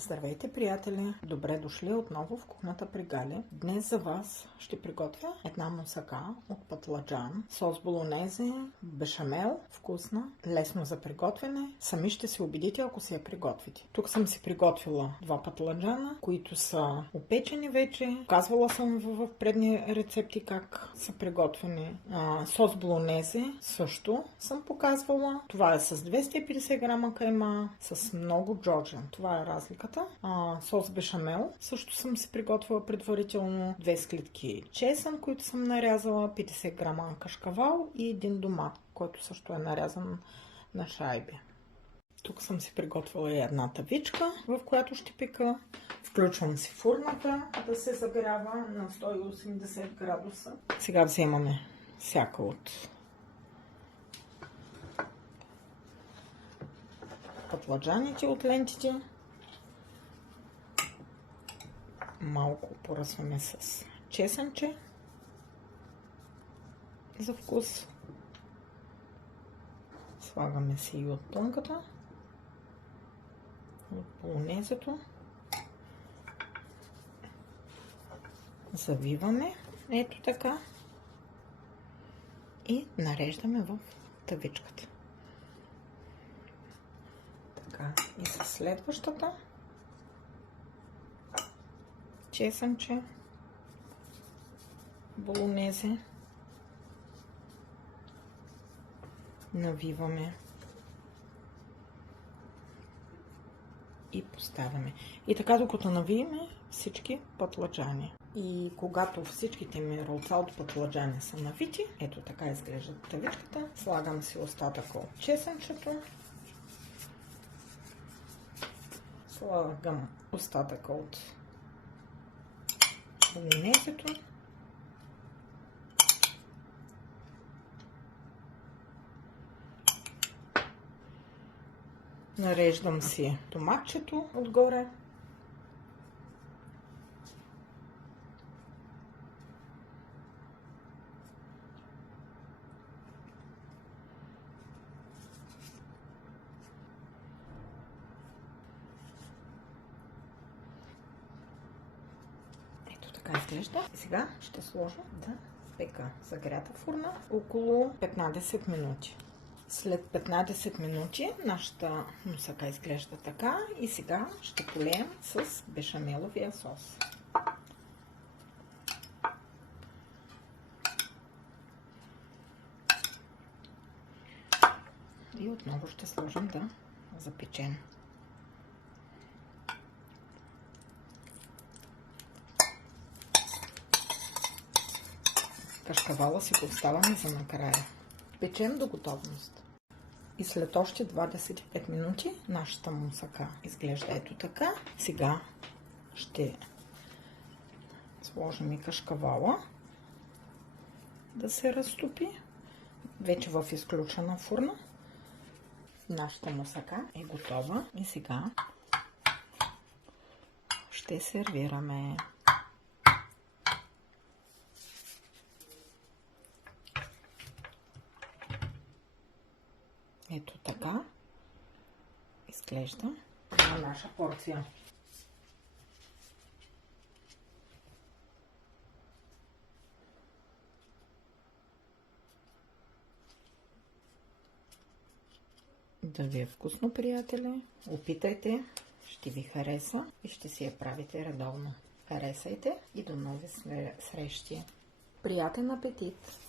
Здравейте, приятели! Добре дошли отново в кухнята при Гали. Днес за вас ще приготвя една мусака от патладжан, сос болонезе, бешамел, вкусна, лесно за приготвяне. Сами ще се убедите, ако си я приготвите. Тук съм си приготвила два патладжана, които са опечени вече. Казвала съм в предни рецепти как са приготвени. Сос болонезе също съм показвала. Това е с 250 грама кайма, с много джоджен. Това е разликата. Сос бешамел също съм си приготвила предварително 2 склитки чесън, които съм нарязала, 50 грама кашкавал и един домат, който също е нарязан на шайби. Тук съм си приготвила и една тавичка, в която ще пека. Включвам си фурната да се загрява на 180 градуса. Сега вземаме всяка от патладжаните от лентите. Малко поръсваме с чесънче за вкус. Слагаме си и от тънката, от полонезето. Завиваме ето така и нареждаме в тавичката. Така и със следващата. Чесънче, болонезе, навиваме и поставяме. И така докато навиеме всички патладжани. И когато всичките ми ролца от патладжани са навити, ето така изглежда тавичката, слагам си остатъка от чесънчето, слагам остатъка от болонезето, нареждам си томатчето отгоре, така изглежда. И сега ще сложа да пека загрята фурна около 15 минути. След 15 минути нашата мусака изглежда така и сега ще полеем с бешамеловия сос. И отново ще сложим да запечем. Кашкавала си го оставаме за накрая. Печем до готовност. И след още 25 минути нашата мусака изглежда ето така. Сега ще сложим и кашкавала да се разтопи. Вече в изключена фурна. Нашата мусака е готова и сега ще сервираме. Ето така изглежда на наша порция. Да ви е вкусно, приятели. Опитайте, ще ви хареса и ще си я правите редовно. Харесайте и до нови срещи. Приятен апетит!